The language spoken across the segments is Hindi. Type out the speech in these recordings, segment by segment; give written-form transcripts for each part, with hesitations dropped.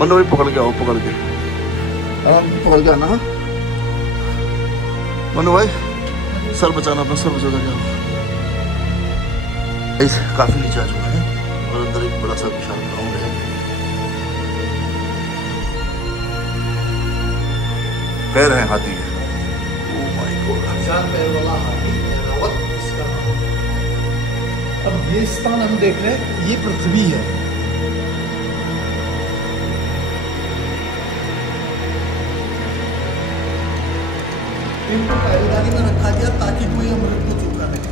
मनु भाई पकड़ के आओ, पकड़ के आराम पकड़ के आना। मनु भाई सर बचाना अपना, सर बचा के आओ। काफी नीचे आ चुका है और अंदर एक बड़ा सा विशाल ग्राउंड है। पैर है हाथी है। ओह माय गॉड, विशाल पैर वाला हाथी ऐरावत इसका नाम है। अब ये स्थान हम देख रहे हैं, ये पृथ्वी है। इनको पहरेदारी में रखा गया ताकि कोई अमृत को चूका नहीं।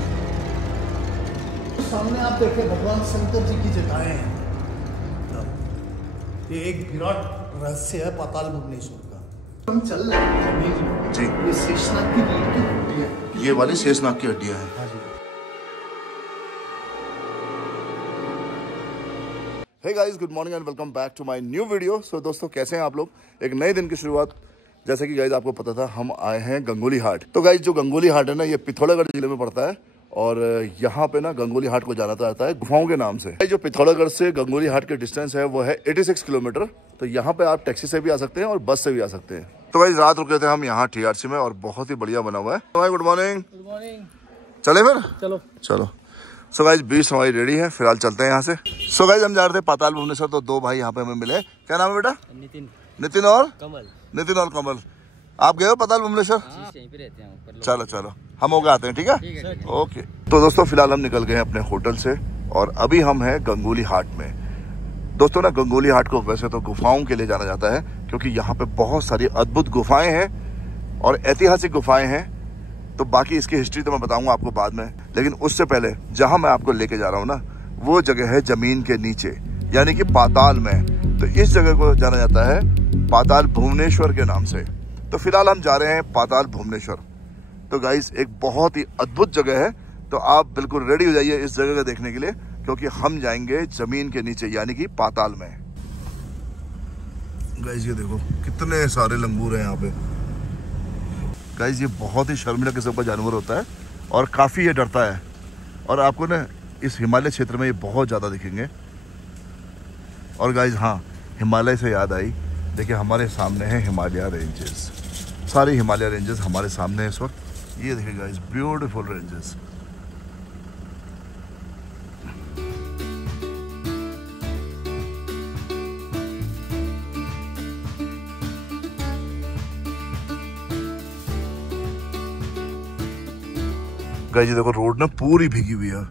सामने आप देखें भगवान शंकर जी की जटाएं हैं। ये एक विराट रहस्य है पाताल भुवनेश्वर का। हम चल रहे हैं जमीन में जी, ये शेषनाग की रीढ़ की हड्डी है। ये वाली शेषनाग की हड्डियां हैं। Hey guys, good morning and welcome back to my new video. So दोस्तों, कैसे हैं आप लोग? एक नए दिन की शुरुआत, जैसे कि गाइस आपको पता था, हम आए हैं गंगोली हाट। तो गाइस जो गंगोली हाट है ना, ये पिथौरागढ़ जिले में पड़ता है और यहाँ पे ना गंगोली हाट को जाना जाता है गुफाओं के नाम से। जो पिथौरागढ़ से गंगोली हाट के डिस्टेंस है वो है 86 किलोमीटर। तो यहाँ पे आप टैक्सी से भी आ सकते हैं और बस से भी आ सकते हैं। तो गाइस रात रुके थे हम यहाँ TRC में और बहुत ही बढ़िया बना हुआ है। Good morning. Good morning. चले फिर? चलो चलो। सो गाइस बीच हमारी रेडी है, फिलहाल चलते हैं यहाँ से। सो गाइस हम जा रहे थे पाताल भुवनेश्वर, तो दो भाई यहाँ पे हमें मिले। क्या नाम है बेटा? नितिन और कमल। नितिन और कमल, आप गए हो पाताल भुवनेश्वर? यहीं पे रहते हैं। चलो चलो, हम होके आते हैं। ठीक है, ओके। तो दोस्तों फिलहाल हम निकल गए हैं अपने होटल से और अभी हम हैं गंगोली हाट में। दोस्तों ना, गंगोली हाट को वैसे तो गुफाओं के लिए जाना जाता है, क्योंकि यहाँ पे बहुत सारी अद्भुत गुफाएं हैं और ऐतिहासिक गुफाएं हैं। तो बाकी इसकी हिस्ट्री तो मैं बताऊंगा आपको बाद में, लेकिन उससे पहले जहां मैं आपको लेके जा रहा हूँ ना, वो जगह है जमीन के नीचे, यानी कि पाताल में। तो इस जगह को जाना जाता है पाताल भुवनेश्वर के नाम से। तो फिलहाल हम जा रहे हैं पाताल भुवनेश्वर। तो गाइस एक बहुत ही अद्भुत जगह है, तो आप बिल्कुल रेडी हो जाइए इस जगह को देखने के लिए, क्योंकि हम जाएंगे जमीन के नीचे यानी कि पाताल में। गाइस ये देखो कितने सारे लंगूर हैं यहाँ पे। गाइस ये बहुत ही शर्मिला किस्म का जानवर होता है और काफी ये डरता है, और आपको ना इस हिमालय क्षेत्र में ये बहुत ज्यादा दिखेंगे। और गाइस हाँ, हिमालय से याद आई, देखिए हमारे सामने है हिमालय रेंजेस। सारे हिमालय रेंजेस हमारे सामने है इस वक्त। ये देखिए गाइस, ब्यूटीफुल रेंजेस। गाइस ये देखो रोड ना पूरी भीगी हुई है,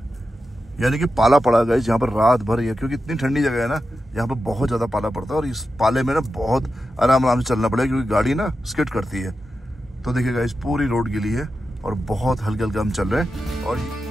यानी कि पाला पड़ा गाइस यहाँ पर रात भर। ये क्योंकि इतनी ठंडी जगह है ना, यहाँ पर बहुत ज्यादा पाला पड़ता है और इस पाले में ना बहुत आराम से चलना पड़ेगा, क्योंकि गाड़ी ना स्किड करती है। तो देखिए गाइस पूरी रोड गिली है और बहुत हल्के हल्के हम चल रहे हैं। और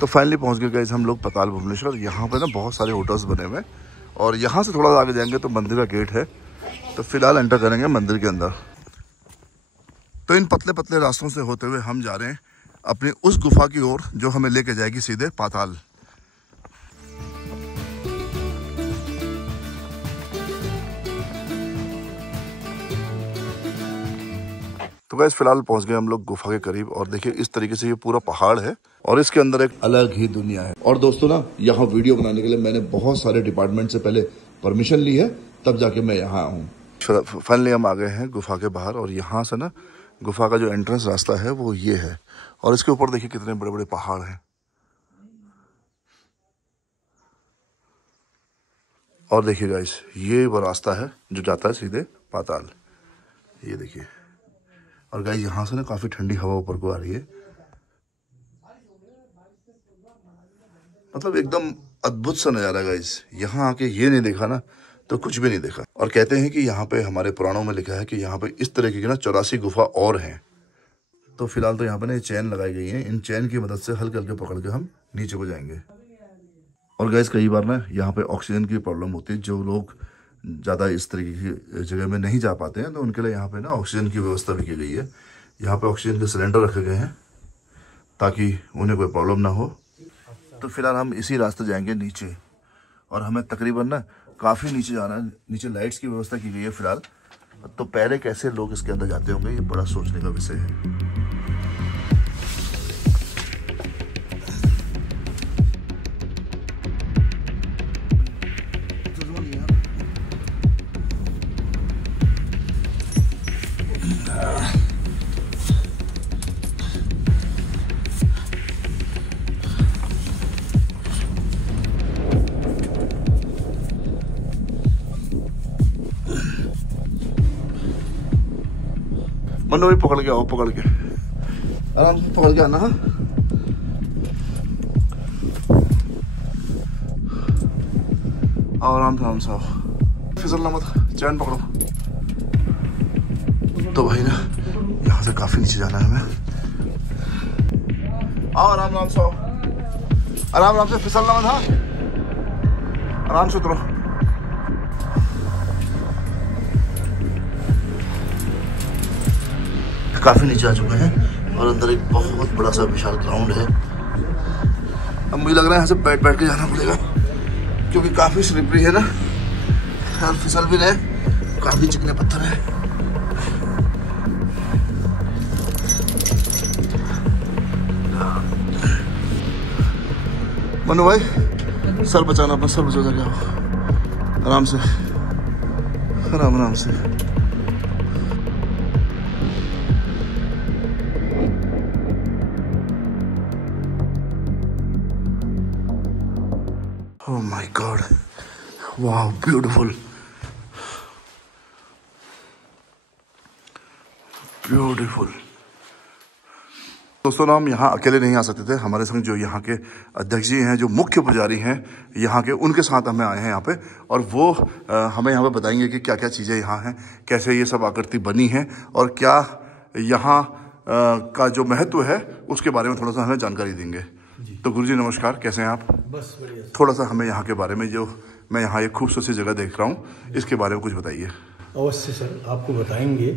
तो फाइनली पहुंच गए गाइस हम लोग पाताल भुवनेश्वर। यहाँ पे ना बहुत सारे होटल्स बने हुए हैं और यहाँ से थोड़ा आगे जाएंगे तो मंदिर का गेट है। तो फिलहाल एंटर करेंगे मंदिर के अंदर। तो इन पतले पतले रास्तों से होते हुए हम जा रहे हैं अपनी उस गुफा की ओर जो हमें लेके जाएगी सीधे पाताल। तो गाइस फिलहाल पहुंच गए हम लोग गुफा के करीब और देखिए इस तरीके से ये पूरा पहाड़ है और इसके अंदर एक अलग ही दुनिया है। और दोस्तों ना, यहाँ वीडियो बनाने के लिए मैंने बहुत सारे डिपार्टमेंट से पहले परमिशन ली है, तब जाके मैं यहाँ आया हूँ। फाइनली हम आ गए हैं गुफा के बाहर और यहाँ से ना गुफा का जो एंट्रेंस रास्ता है वो ये है और इसके ऊपर देखिए कितने बड़े बड़े पहाड़ हैं। और देखिए गाइस, ये वो रास्ता है जो जाता है सीधे पाताल। ये देखिए, और गाइस यहाँ से ना काफी ठंडी हवा ऊपर को आ रही है। मतलब एकदम अद्भुत सा नजारा गाइस। यहाँ आके ये नहीं देखा ना तो कुछ भी नहीं देखा। और कहते हैं कि यहाँ पे हमारे पुराणों में लिखा है कि यहाँ पे इस तरीके की ना 84 गुफा और हैं। तो फिलहाल तो यहाँ पे ना चैन लगाई गई है, इन चैन की मदद से हल्के हल्के पकड़ के हम नीचे को जाएंगे। और गाइस कई बार ना यहाँ पे ऑक्सीजन की प्रॉब्लम होती है, जो लोग ज़्यादा इस तरीके की जगह में नहीं जा पाते हैं तो उनके लिए यहाँ पे ना ऑक्सीजन की व्यवस्था भी की गई है। यहाँ पे ऑक्सीजन के सिलेंडर रखे गए हैं ताकि उन्हें कोई प्रॉब्लम ना हो। तो फिलहाल हम इसी रास्ते जाएंगे नीचे और हमें तकरीबन ना काफ़ी नीचे जाना है। नीचे लाइट्स की व्यवस्था की गई है फिलहाल, तो पहले कैसे लोग इसके अंदर जाते होंगे, ये बड़ा सोचने का विषय है। मनु भाई पकड़ के आओ, पकड़ के आराम से पकड़ के आना। हाँ आराम से आओ, फिसलना मत, चैन पकड़ो। तो भाई ना यहाँ से काफी नीचे जाना है हमें। आओ आराम से आओ, आराम से, फिसलना मत। हाँ आराम से उतरो। काफी नीचे आ चुके हैं और अंदर एक बहुत बड़ा सा विशाल ग्राउंड है। अब मुझे लग रहा है यहाँ से बैठ के जाना पड़ेगा क्योंकि काफी स्लिपरी है ना, और फिसल भी रहे, काफी चिकने पत्थर है। मनु भाई सर बचाना अपना, सर बचा के आओ आराम से, आराम से। Oh my God! Wow, beautiful, beautiful. दोस्तों ना हम यहाँ अकेले नहीं आ सकते थे, हमारे संग जो यहाँ के अध्यक्ष जी हैं, जो मुख्य पुजारी हैं यहाँ के, उनके साथ हमें आए हैं यहाँ पे, और वो हमें यहाँ पे बताएंगे कि क्या क्या चीज़ें यहाँ हैं, कैसे ये सब आकृति बनी है और क्या यहाँ का जो महत्व है उसके बारे में थोड़ा सा हमें जानकारी देंगे। तो गुरुजी नमस्कार, कैसे हैं आप? बस बढ़िया। थोड़ा सा हमें यहाँ के बारे में, जो मैं यहाँ एक खूबसूरत सी जगह देख रहा हूँ, इसके बारे में कुछ बताइए। अवश्य सर, आपको बताएंगे।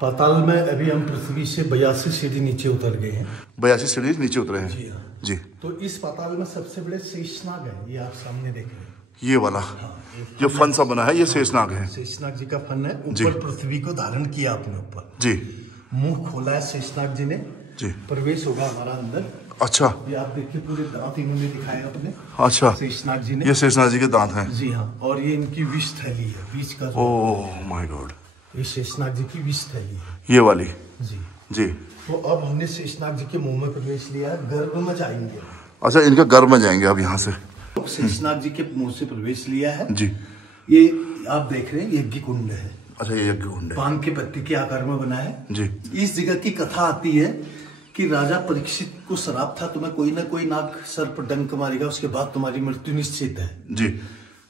पाताल में अभी हम पृथ्वी से 82 सीढ़ी नीचे उतर गए हैं। 82 सीढ़ी नीचे उतरे हैं? जी हाँ जी। तो इस पाताल में सबसे बड़े शेषनाग है, ये आप सामने देख रहे हैं, ये वाला। हाँ, जो फन सा बना है ये शेषनाग है। शेषनाग जी का फन है। ऊपर पृथ्वी को धारण किया आपने ऊपर जी, मुंह खोला है शेषनाग जी ने जी, प्रवेश होगा हमारा अंदर। अच्छा, ये आप देखिए पूरे दांत इन्होंने दिखाए अपने। अच्छा, शेषनाग जी ने, ये शेषनाग जी के दांत हैं जी हाँ। और ये इनकी विष थैली है, बीच का। ओह माय गॉड, ये शेषनाग जी की विष थैली है, ये वाली जी जी। तो अब हमने शेषनाग जी के मुंह में प्रवेश लिया, गर्भ में जाएंगे। अच्छा, इनका गर्भ में जाएंगे अब यहाँ से। शेषनाग जी के मुंह से प्रवेश लिया है जी। ये आप देख रहे हैं यज्ञ कुंड है। अच्छा, ये यज्ञ कुंड है, पान के पत्ती के आकार में बना है जी। इस जगह की कथा आती है कि राजा परीक्षित को श्राप था, तुम्हें कोई ना कोई नाग सर पर डंक मारेगा, उसके बाद तुम्हारी मृत्यु निश्चित है जी।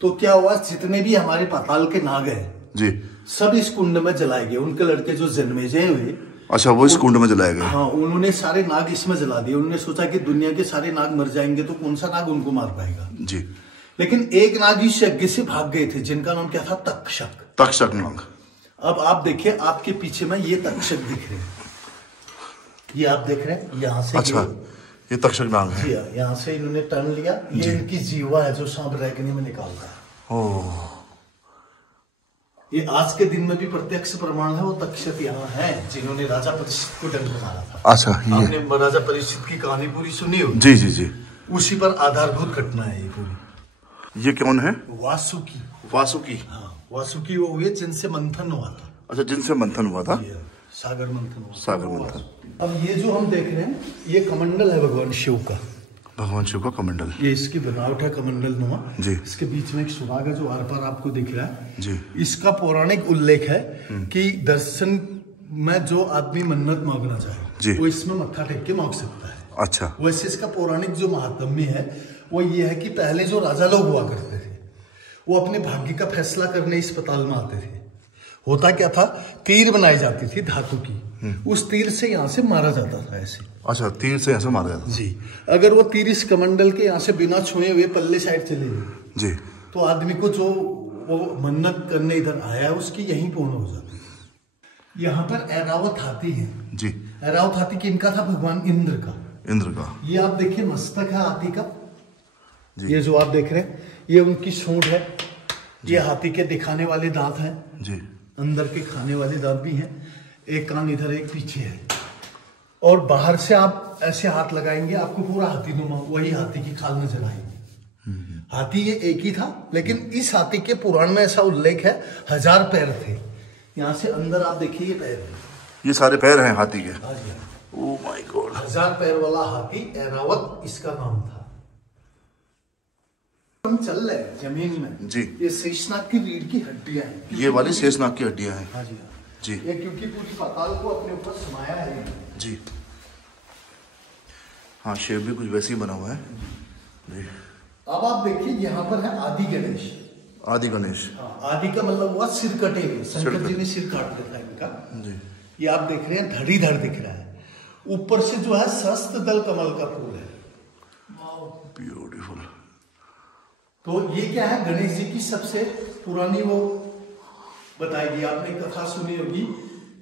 तो क्या हुआ, जितने भी हमारे पाताल के नाग हैं जी, सब इस कुंड में जलाए गए। उनके लड़के जो जन्मेजय हुए, अच्छा, वो इस कुंड में जलाए गए। हाँ, उन्होंने सारे नाग इसमें जला दिए। उन्होंने सोचा कि दुनिया के सारे नाग मर जाएंगे तो कौन सा नाग उनको मार पाएगा जी। लेकिन एक नाग इस यज्ञ से भाग गए थे, जिनका नाम क्या था, तक्षक। तक्षक नाग। अब आप देखिए, आपके पीछे में ये तक्षक दिख रहे हैं, ये आप देख रहे हैं यहाँ से। अच्छा, ये तक्षक नाग है। यहाँ से इन्होंने टर्न लिया, ये इनकी जीवा है जो सांप रैगनी में निकालता है। ओह, ये आज के दिन में भी प्रत्यक्ष प्रमाण है, वो तक्षक यहाँ है जिन्होंने राजा परीक्षित को डंक मारा था। अच्छा, आपने राजा परीक्षित की कहानी पूरी सुनी हो? जी जी जी। उसी पर आधारभूत घटना है ये पूरी। ये कौन है? वासुकी। वासुकी, हाँ, वासुकी वो हुए जिनसे मंथन हुआ था। अच्छा, जिनसे मंथन हुआ था, सागर मंथन। सागर मंथन। अब ये जो हम देख रहे हैं, ये कमंडल है भगवान शिव का। भगवान शिव का कमंडल, ये इसकी बनावट है कमंडल नुमा जी। इसके बीच में एक सुराग है जो आर पार आपको दिख रहा है जी। इसका पौराणिक उल्लेख है कि दर्शन में जो आदमी मन्नत मांगना चाहे वो इसमें मत्था टेक के मांग सकता है। अच्छा, वैसे इसका पौराणिक जो महात्म्य है वो ये है कि पहले जो राजा लोग हुआ करते थे, वो अपने भाग्य का फैसला करने इस पाताल में आते थे। होता क्या था, तीर बनाई जाती थी धातु की, उस तीर से यहाँ से मारा जाता था ऐसे। अच्छा, तीर से यहाँ से मारा जाता जी। अगर वो तीर इस कमंडल के यहाँ से बिना छुए हुए पल्ले साइड चले गए जी, तो आदमी को जो वो मन्नत करने इधर आया उसकी यहीं पूर्ण हो जाती। यहाँ पर ऐरावत हाथी है जी। ऐरावत हाथी किनका था? भगवान इंद्र का। इंद्र का। ये आप देखिए मस्तक है हाथी का जी। ये जो आप देख रहे हैं ये उनकी सूंड है, ये हाथी के दिखाने वाले दांत हैं जी। अंदर के खाने वाले दांत भी हैं, एक कान इधर एक पीछे है। और बाहर से आप ऐसे हाथ लगाएंगे आपको पूरा हाथीनुमा वही हाथी की खाल नजर आएगी। हाथी ये एक ही था, लेकिन इस हाथी के पुराण में ऐसा उल्लेख है 1000 पैर थे। यहाँ से अंदर आप देखिए ये पैर है, ये सारे पैर हैं हाथी के। ओह माय गॉड, 1000 पैर वाला हाथी ऐरावत इसका नाम था। हम चल रहे हैं जमीन में जी, ये शेषनाग की रीढ़ की हड्डियां हैं, ये वाली शेषनाग की हड्डियां हैं। हाँ जी जी, ये क्योंकि पूरी पाताल को अपने ऊपर समाया है जी। हाँ, शेप भी कुछ वैसे ही बना हुआ है जी। अब आप देखिए यहाँ पर है आदि गणेश। आदि गणेश, आदि का मतलब हुआ सिर कटे हुए, शंकर जी ने सिर काट रखा है इनका जी। ये आप देख रहे हैं धड़ीधड़ दिख रहा है, ऊपर से जो है सहस्त्र दल कमल का फूल है, ब्यूटीफुल। तो ये क्या है, गणेश जी की सबसे पुरानी वो बताएगी। आपने कथा सुनी होगी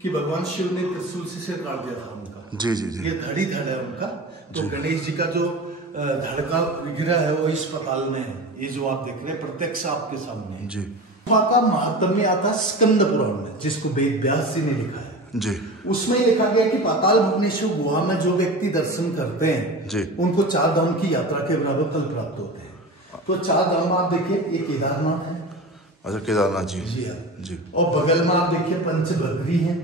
कि भगवान शिव ने त्रिशूल से सिर काट दिया था उनका। जी जी जी, ये धड़ीधड़ है उनका। तो गणेश जी का जो धड़ का विग्रह है वो इस पाताल में है, ये जो आप देख रहे हैं प्रत्यक्ष आपके सामने है जी। गुफा का महात्म्य आता स्कंद पुराण में, जिसको वेद व्यास जी ने लिखा है जी। उसमें लिखा गया कि पाताल भुवनेश्वर गुहा में जो व्यक्ति दर्शन करते हैं जी, उनको 4 धाम की यात्रा के बराबर फल प्राप्त होते हैं। तो 4 धाम आप देखिए, ये केदारनाथ है। अच्छा, केदारनाथ जी जी हाँ जी। और बगल में आप देखिए पंचबद्री है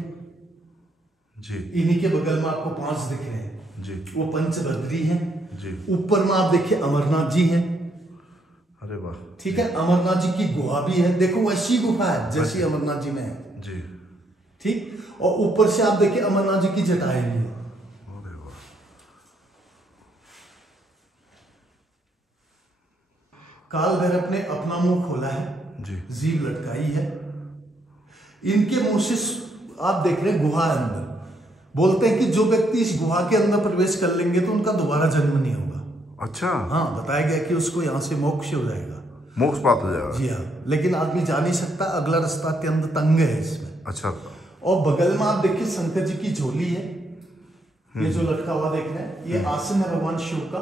जी, इन्हीं के बगल में आपको 5 दिख रहे हैं जी, वो पंचबद्री हैं जी। ऊपर में आप देखिए अमरनाथ जी हैं। अरे वाह, ठीक है। अमरनाथ जी की गुहा भी है, देखो वैसी गुफा है जैसी अमरनाथ जी में है जी, ठीक। और ऊपर से आप देखिए अमरनाथ जी की जटाएं भी है। अरे वाह, काल भैरव ने अपना मुंह खोला है जी, जीभ लटकाई है। इनके मुंह से आप देख रहे हैं गुहा अंदर, बोलते हैं कि जो व्यक्ति इस गुहा के अंदर प्रवेश कर लेंगे तो उनका दोबारा जन्म नहीं होगा। अच्छा, हाँ, बताया गया कि उसको यहाँ से मोक्ष हो जाएगा, मोक्ष प्राप्त हो जाएगा जी हाँ। लेकिन आदमी जा नहीं सकता, अगला रास्ता अत्यंत तंग है इसमें। अच्छा। और बगल में आप देखिए शंकर जी की झोली है, ये जो लटका हुआ देख रहे हैं, ये आसन है भगवान शिव का।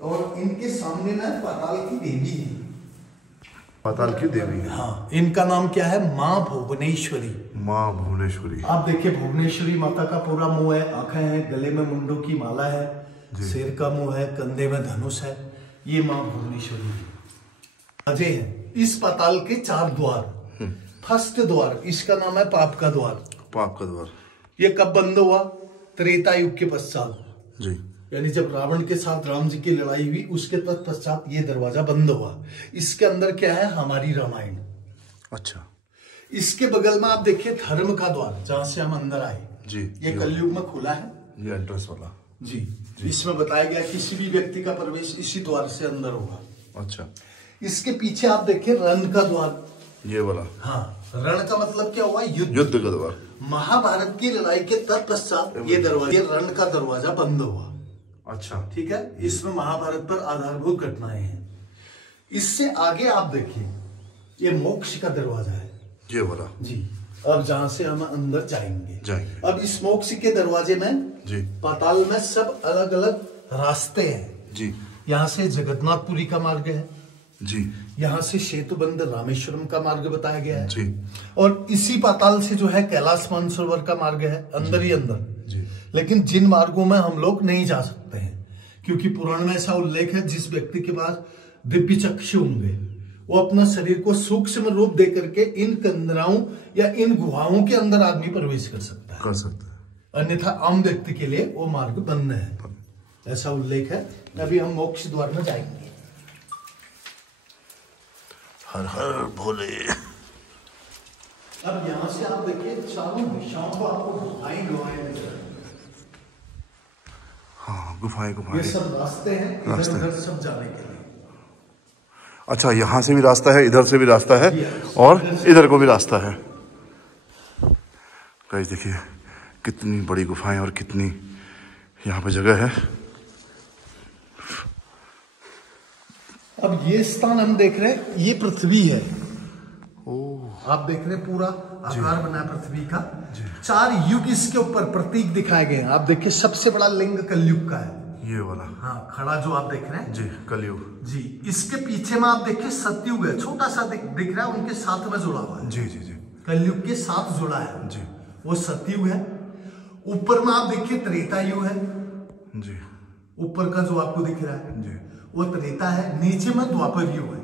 और इनके सामने ना पाताल की देवी है, पाताल की देवी, हाँ। इनका नाम क्या है, माँ भुवनेश्वरी। माँ भुवनेश्वरी, आप देखिए भुवनेश्वरी माता का पूरा मुंह है, आंखें हैं, गले में मुंडों की माला है, शेर का मुंह है, कंधे में धनुष है, ये माँ भुवनेश्वरी है। अजय है। इस पाताल के 4 द्वार। फर्स्ट द्वार इसका नाम है पाप का द्वार। पाप का द्वार ये कब बंद हुआ, त्रेता युग के पश्चात जी, यानी जब रावण के साथ राम जी की लड़ाई हुई उसके तत्पश्चात ये दरवाजा बंद हुआ। इसके अंदर क्या है, हमारी रामायण। अच्छा। इसके बगल में आप देखिए धर्म का द्वार, जहां से हम अंदर आए जी, ये कलयुग में खुला है, ये एंट्रेंस वाला जी। इसमें बताया गया किसी भी व्यक्ति का प्रवेश इसी द्वार से अंदर होगा। अच्छा। इसके पीछे आप देखिए रण का द्वार, ये वाला, हाँ। रण का मतलब क्या हुआ, युद्ध का द्वार। महाभारत की लड़ाई के तत्पश्चात ये दरवाजा, रण का दरवाजा बंद हुआ। अच्छा, ठीक है। इसमें महाभारत पर आधारभूत घटनाएं हैं। इससे आगे आप देखिए ये मोक्ष का दरवाजा है, ये वाला जी। अब जहां से हम अंदर जाएंगे। अब इस मोक्ष के दरवाजे में जी, पाताल में सब अलग अलग रास्ते हैं जी। यहाँ से जगन्नाथपुरी का मार्ग है जी, यहाँ से सेतुबंध रामेश्वरम का मार्ग बताया गया है जी। और इसी पाताल से जो है कैलाश मानसरोवर का मार्ग है, अंदर ही अंदर जी। लेकिन जिन मार्गों में हम लोग नहीं जा सकते हैं, क्योंकि पुराण में ऐसा उल्लेख है, जिस व्यक्ति के पास दिव्य चक्षु होंगे वो अपना शरीर को सूक्ष्म रूप दे करके इन कंदराओं या इन गुहाओं के अंदर आदमी प्रवेश कर सकता है, अन्यथा आम व्यक्ति के लिए वो मार्ग बंद है, ऐसा उल्लेख है। अभी हम मोक्ष द्वार में जाएंगे। हर हर भोले। अब यहाँ से आप देखिए चारों दिशाओं को आपको गुफाएं नजर आएंगी। हाँ, गुफाएं ये सब रास्ते हैं, इधर उधर सब जाने के लिए। अच्छा, यहाँ से भी रास्ता है, इधर से भी रास्ता है, और इधर को भी रास्ता है। गाइस देखिए कितनी बड़ी गुफाएं और कितनी यहाँ पे जगह है। अब ये स्थान हम देख रहे हैं, ये पृथ्वी है। ओह, आप देख रहे हैं पूरा आकार बना पृथ्वी का। 4 युग इसके ऊपर प्रतीक दिखाए गए हैं। आप देखिए सबसे बड़ा लिंग कलयुग का है, ये वाला, हाँ, खड़ा जो आप देख रहे हैं जी, कलयुग जी। इसके पीछे में आप देखिए सतयुग है, छोटा सा दिख रहा है, उनके साथ में जुड़ा हुआ है जी जी जी। कलयुग के साथ जुड़ा है जी। वो सतयुग है। ऊपर में आप देखिए त्रेता युग है जी। ऊपर का जो आपको दिख रहा है जी, वो त्रेता है। नीचे में द्वापर युग है।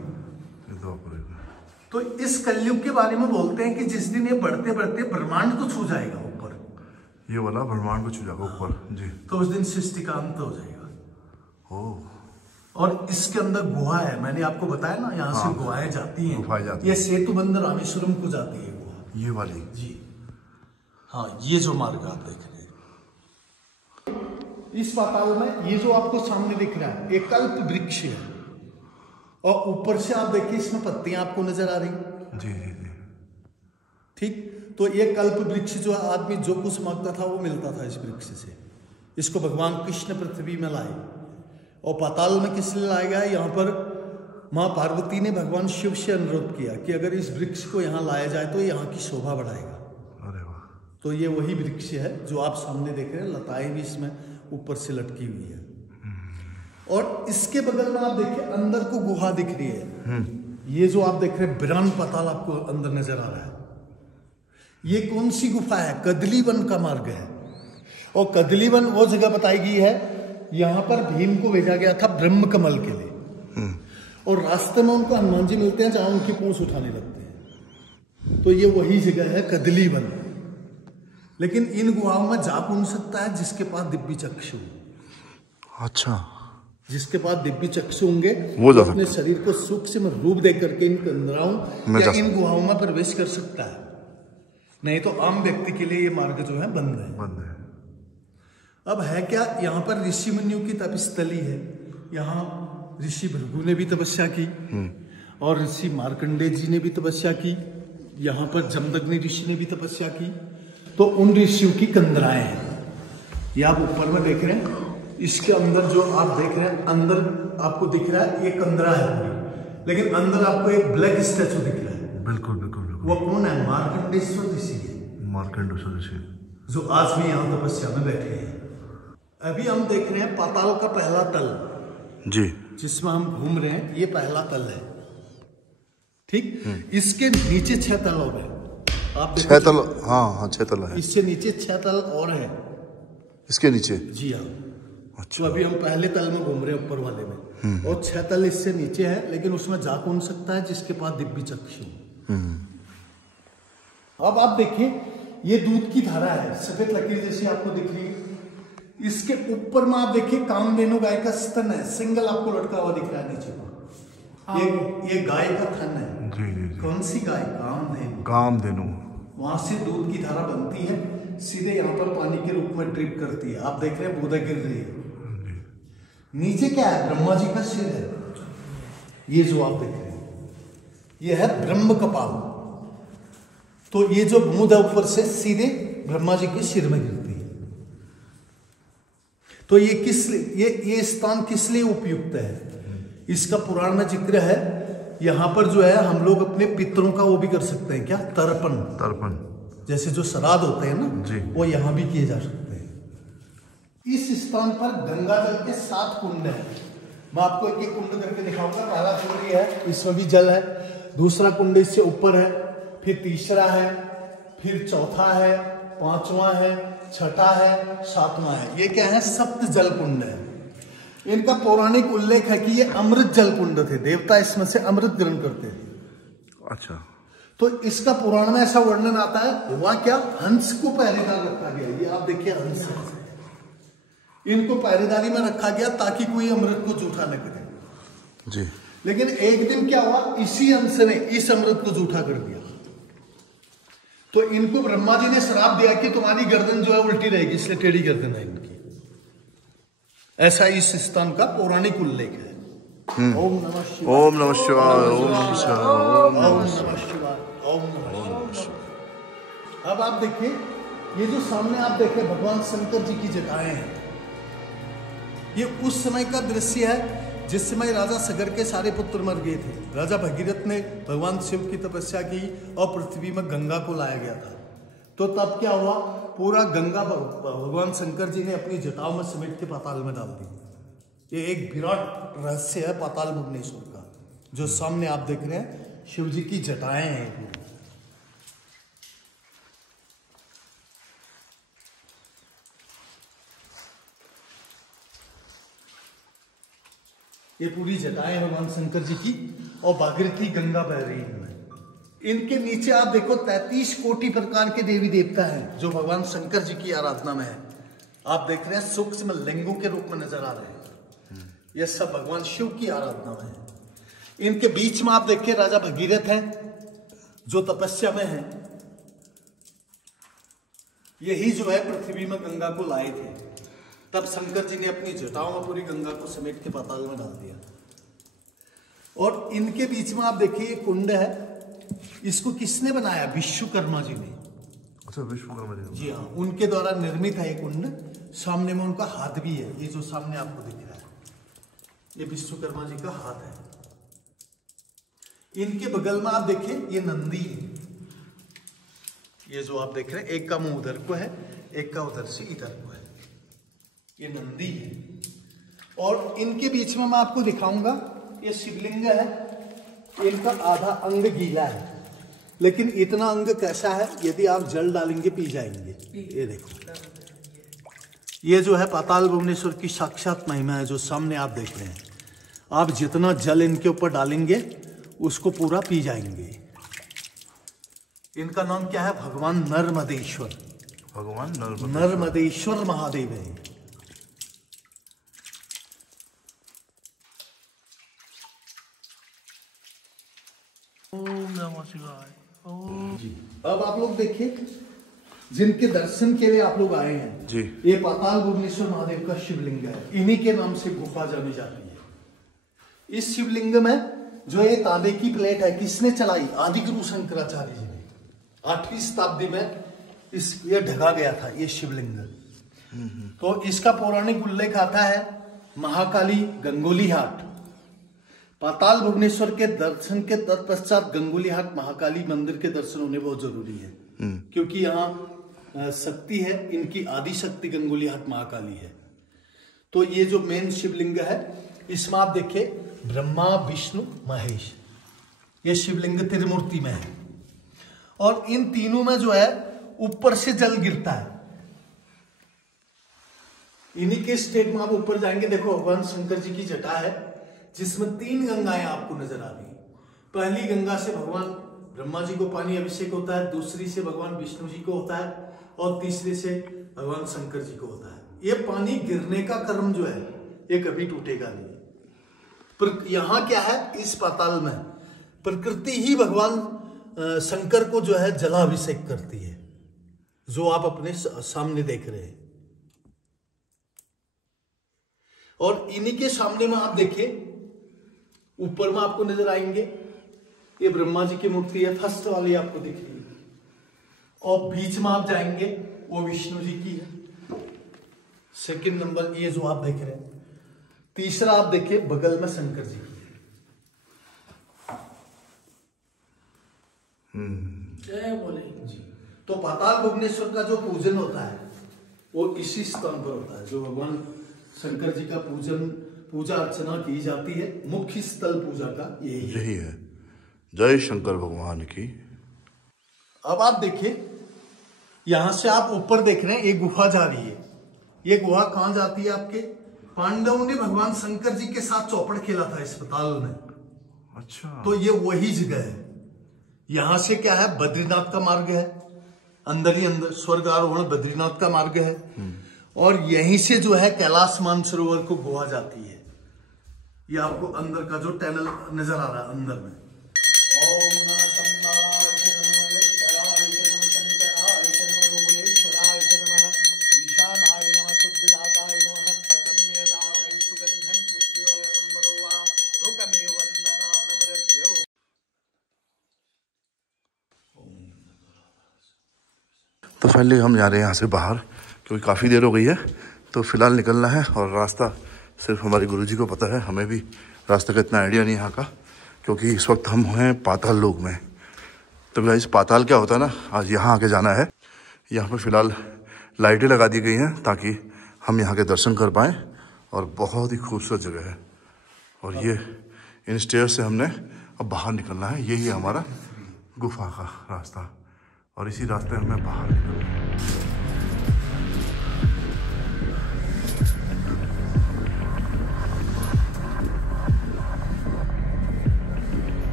तो इस कलयुग के बारे में बोलते हैं कि जिस दिन ये बढ़ते बढ़ते ब्रह्मांड को छू जाएगा ऊपर, ये वाला ब्रह्मांड को छू जाएगा ऊपर जी, तो उस दिन सृष्टि का अंत हो जाएगा। और इसके अंदर गुहा है, मैंने आपको बताया ना, यहाँ से गुहाएं जाती हैं। ये सेतुबंध रामेश्वरम को जाती है गुहा, ये वाली जी। हाँ, ये जो मार्ग आप देख रहे हैं इस पाताल में, ये जो आपको सामने दिख रहा है एक कल्प वृक्ष है, और ऊपर से आप देखिए इसमें पत्तियां आपको नजर आ रही जी जी जी, ठीक। तो ये कल्प वृक्ष जो आदमी जो कुछ मांगता था वो मिलता था इस वृक्ष से। इसको भगवान कृष्ण पृथ्वी में लाए, और पाताल में किस लिए लाया गया? यहाँ पर माँ पार्वती ने भगवान शिव से अनुरोध किया कि अगर इस वृक्ष को यहाँ लाया जाए तो यहाँ की शोभा बढ़ाएगा। अरे वाह। तो ये वही वृक्ष है जो आप सामने देख रहे हैं, लताएं भी इसमें ऊपर से लटकी हुई है। और इसके बगल में आप देखिए अंदर को गुहा दिख रही है। ये जो आप देख रहे हैं बिरान पाताल आपको अंदर नजर आ रहा है, ये कौन सी गुफा है? कदली वन का मार्ग है। और कदली वन वो जगह बताई गई है, यहाँ पर भीम को भेजा गया था ब्रह्म कमल के लिए, और रास्ते में उनको हनुमान जी मिलते हैं जहां उनकी पूंछ उठाने लगते हैं। तो ये वही जगह है कदली वन। लेकिन इन गुहाओं में जा कौन सकता है? जिसके पास दिव्य चक्षु। अच्छा, जिसके पास दिव्य चक्षु होंगे वो जा अपने शरीर को सूक्ष्म रूप दे करके इन कंदराओं या इन गुहाओं में प्रवेश कर सकता है। नहीं तो आम व्यक्ति के लिए ये मार्ग जो है बंद है। अब है क्या, यहाँ पर ऋषि मुनियों की तपस्थली है। यहाँ ऋषि भृगु ने भी तपस्या की, और ऋषि मार्कंडेय जी ने भी तपस्या की। यहाँ पर जमदग्नि ऋषि ने भी तपस्या की। तो उन ऋषियों की कंदराएं हैं, ये आप ऊपर में देख रहे हैं। इसके अंदर जो आप देख रहे हैं, अंदर आपको दिख रहा है ये कंदरा है पूरी, लेकिन अंदर आपको एक ब्लैक स्टैचू दिख रहा है। बिल्कुल बिल्कुल बिल्कुल। वो कौन है? मार्कंडेश्वर ऋषि है। मार्कंडेश्वर ऋषि जो आज भी यहाँ तपस्या में बैठे हैं। अभी हम देख रहे हैं पाताल का पहला तल जी, जिसमें हम घूम रहे हैं, ये पहला तल है, ठीक। इसके नीचे 6 तल और है। आप 6 तल, हाँ 6 तल है। इससे नीचे 6 तल और है, इसके नीचे जी हाँ। अच्छा। तो अभी हम पहले तल में घूम रहे हैं ऊपर वाले में, और 6 तल इससे नीचे है, लेकिन उसमें जा कौन सकता है? जिसके पास दिव्य चक्षु। अब आप देखिए ये दूध की धारा है, सफेद लकीर जैसी आपको दिख रही है। इसके ऊपर में आप देखिए कामधेनु गाय का स्तन है, सिंगल आपको लटका हुआ दिख रहा है नीचे पर। ये गाय का थन है जी, जी, जी। कौन सी गाय? कामधेनु। कामधेनु। वहां से दूध की धारा बनती है, सीधे यहाँ पर पानी के रूप में ड्रिप करती है। आप देख रहे हैं बूंदा गिर रही है। नीचे क्या है? ब्रह्मा जी का सिर है। ये जो आप देख रहे हैं ये है ब्रह्म कपाल। तो ये जो बूंद है ऊपर से सीधे ब्रह्मा जी के सिर में गिरती है। तो ये किस लिए, ये स्थान किस लिए उपयुक्त है? इसका पुराण में जिक्र है। यहाँ पर जो है हम लोग अपने पितरों का वो भी कर सकते हैं, क्या? तर्पण। जैसे जो श्राद्ध होते हैं ना जी, वो यहाँ भी किए जा सकते हैं। इस स्थान पर गंगा जल के 7 कुंड है। मैं आपको एक कुंड करके दिखाऊंगा। पहला कुंड ये है, इसमें भी जल है। दूसरा कुंड इससे ऊपर है, फिर तीसरा है, फिर चौथा है, 5वां है, 6ठा है, 7वां है। ये क्या है? सप्त जल कुंड है। इनका पौराणिक उल्लेख है कि ये अमृत जल कुंड थे, देवता इसमें से अमृत ग्रहण करते थे। अच्छा। तो इसका पुराण में ऐसा वर्णन आता है, हुआ क्या? हंस को पहरेदार रखा गया। ये आप देखिए हंस, इनको पहरेदारी में रखा गया ताकि कोई अमृत को जूठा न करे जी। लेकिन एक दिन क्या हुआ? इसी हंस ने इस अमृत को जूठा कर दिया। तो इनको ब्रह्मा जी ने श्राप दिया कि तुम्हारी गर्दन जो है उल्टी रहेगी, इसलिए टेढ़ी गर्दन है इनकी। ऐसा इस स्थान का पौराणिक उल्लेख है। ओम नमः शिवाय। ओम नमः शिवाय। ओम नमः शिवाय। ओम नमः शिवाय। ओम नमः शिवाय। अब आप देखिए ये जो सामने आप देख रहे भगवान शंकर जी की जटाएं हैं, ये उस समय का दृश्य है जिस समय राजा सगर के सारे पुत्र मर गए थे। राजा भगीरथ ने भगवान शिव की तपस्या की और पृथ्वी में गंगा को लाया गया था। तो तब क्या हुआ? पूरा गंगा भगवान शंकर जी ने अपनी जटाओं में समेट के पाताल में डाल दी। ये एक विराट रहस्य है पाताल भुवनेश्वर का, जो सामने आप देख रहे हैं शिव जी की जटाएं हैं। ये पूरी जटाएं भगवान शंकर जी की और भागीरथी गंगा बह रही है। इनके नीचे आप देखो 33 कोटि प्रकार के देवी देवता हैं जो भगवान शंकर जी की आराधना में है। आप देख रहे हैं सूक्ष्म लिंगों के रूप में नजर आ रहे हैं। ये सब भगवान शिव की आराधना में है। इनके बीच में आप देखिए राजा भगीरथ हैं जो तपस्या में है। यही जो है पृथ्वी में गंगा को लाए थे। तब शंकर जी ने अपनी जटाओं में पूरी गंगा को समेट के पाताल में डाल दिया। और इनके बीच में आप देखिए कुंड है। इसको किसने बनाया? विश्वकर्मा जी ने। अच्छा, विश्वकर्मा जी। जी हाँ, उनके द्वारा निर्मित है ये कुंड। सामने में उनका हाथ भी है। ये जो सामने आपको दिख रहा है ये विश्वकर्मा जी का हाथ है। इनके बगल में आप देखिए ये नंदी है। ये जो आप देख रहे हैं एक का मुंह उधर को है, एक का उधर से इधर को है। ये नंदी है। और इनके बीच में मैं आपको दिखाऊंगा ये शिवलिंग है। इनका आधा अंग गीला है, लेकिन इतना अंग कैसा है, यदि आप जल डालेंगे पी जाएंगे। ये देखो, ये जो है पाताल भुवनेश्वर की साक्षात महिमा है जो सामने आप देख रहे हैं। आप जितना जल इनके ऊपर डालेंगे उसको पूरा पी जाएंगे। इनका नाम क्या है? भगवान नर्मदेश्वर। भगवान नर्मदेश्वर महादेव है। ओम नमः शिवाय। जी, अब आप लोग देखिए जिनके दर्शन के लिए आप लोग आए हैं जी, ये पाताल भुवनेश्वर महादेव का शिवलिंग है। इन्हीं के नाम से गुफा जानी जाती है। इस शिवलिंग में जो ये तांबे की प्लेट है किसने चलाई? आदि गुरु शंकराचार्य जी ने। 8वीं शताब्दी में ये ढका गया था ये शिवलिंग। तो इसका पौराणिक उल्लेख आता है महाकाली गंगोली हाट। पाताल भुवनेश्वर के दर्शन के तत्पश्चात गंगोली हाट महाकाली मंदिर के दर्शन होने बहुत जरूरी है, क्योंकि यहाँ शक्ति है। इनकी आदि शक्ति गंगोली हाट महाकाली है। तो ये जो मेन शिवलिंग है इसमें आप देखिए ब्रह्मा विष्णु महेश, ये शिवलिंग त्रिमूर्ति में है। और इन तीनों में जो है ऊपर से जल गिरता है। इन्हीं के स्टेट में आप ऊपर जाएंगे, देखो भगवान शंकर जी की जटा है जिसमें 3 गंगाएं आपको नजर आ रही। पहली गंगा से भगवान ब्रह्मा जी को पानी अभिषेक होता है, दूसरी से भगवान विष्णु जी को होता है और तीसरे से भगवान शंकर जी को होता है। ये पानी गिरने का क्रम जो है ये कभी टूटेगा नहीं। पर यहाँ क्या है, इस पाताल में प्रकृति ही भगवान शंकर को जो है जलाभिषेक करती है, जो आप अपने सामने देख रहे हैं। और इन्हीं के सामने में आप देखिए ऊपर में आपको नजर आएंगे ये ब्रह्मा जी की मूर्ति है, फर्स्ट वाली आपको दिख रही है। और बीच में आप जाएंगे वो विष्णु जी की है। सेकंड नंबर ये जो आप देख रहे हैं। तीसरा आप देखिए बगल में शंकर जी की जय बोले जी। तो पाताल भुवनेश्वर का जो पूजन होता है वो इसी स्थान पर होता है, जो भगवान शंकर जी का पूजा अर्चना की जाती है। मुख्य स्थल पूजा का यही है। जय शंकर भगवान की। अब आप देखिए यहां से आप ऊपर देख रहे हैं एक गुफा जा रही है। ये गुफा कहां जाती है? आपके पांडवों ने भगवान शंकर जी के साथ चौपड़ खेला था इस पाताल में। अच्छा, तो ये वही जगह है। यहां से क्या है, बद्रीनाथ का मार्ग है, अंदर ही अंदर स्वर्ग आरोहण बद्रीनाथ का मार्ग है। और यहीं से जो है कैलाश मानसरोवर को गोवा जाती है। ये आपको अंदर का जो टनल नजर आ रहा है अंदर में। तो फाइनली हम जा रहे हैं यहाँ से बाहर, क्योंकि काफ़ी देर हो गई है। तो फिलहाल निकलना है और रास्ता सिर्फ हमारे गुरुजी को पता है, हमें भी रास्ते का इतना आइडिया नहीं यहाँ का, क्योंकि इस वक्त हम हैं पाताल लोक में। तो गाइस पाताल क्या होता है ना, आज यहाँ आके जाना है। यहाँ पे फिलहाल लाइटें लगा दी गई हैं ताकि हम यहाँ के दर्शन कर पाएँ, और बहुत ही खूबसूरत जगह है। और ये इन स्टेयर से हमने अब बाहर निकलना है। यही है हमारा गुफा का रास्ता, और इसी रास्ते में बाहर निकलना है।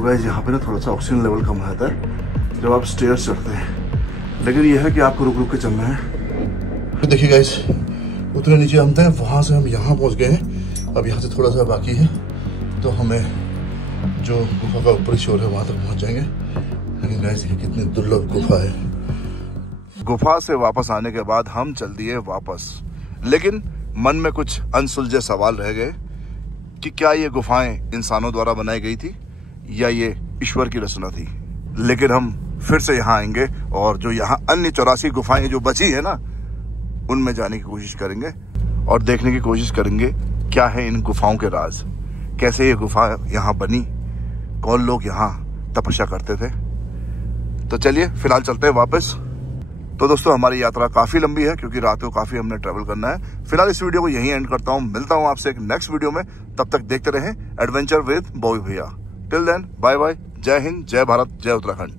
तो गाइस यहाँ पे ना थोड़ा सा ऑक्सीजन लेवल कम रहता है जब आप स्टेयर्स चढ़ते हैं, लेकिन यह है कि आपको रुक रुक के चलना है। देखिए गाइस, उतने नीचे हम थे, वहाँ से हम यहाँ पहुँच गए हैं। अब यहाँ से थोड़ा सा बाकी है, तो हमें जो गुफा का ऊपरी शोर है वहाँ तक पहुँच जाएंगे। लेकिन गाइस ये कितनी दुर्लभ गुफा है। गुफा से वापस आने के बाद हम चल दिए वापस, लेकिन मन में कुछ अनसुलझे सवाल रह गए कि क्या ये गुफाएं इंसानों द्वारा बनाई गई थी या ये ईश्वर की रचना थी। लेकिन हम फिर से यहाँ आएंगे और जो यहाँ अन्य 84 गुफाएं जो बची है ना, उनमें जाने की कोशिश करेंगे और देखने की कोशिश करेंगे क्या है इन गुफाओं के राज, कैसे ये गुफा यहाँ बनी, कौन लोग यहाँ तपस्या करते थे। तो चलिए फिलहाल चलते हैं वापस। तो दोस्तों हमारी यात्रा काफी लंबी है क्योंकि रात को काफी हमने ट्रेवल करना है। फिलहाल इस वीडियो को यहीं एंड करता हूँ, मिलता हूँ आपसे एक नेक्स्ट वीडियो में। तब तक देखते रहें एडवेंचर विद बॉबी भैया। टिल देन बाय बाय, जय हिंद, जय भारत, जय उत्तराखंड।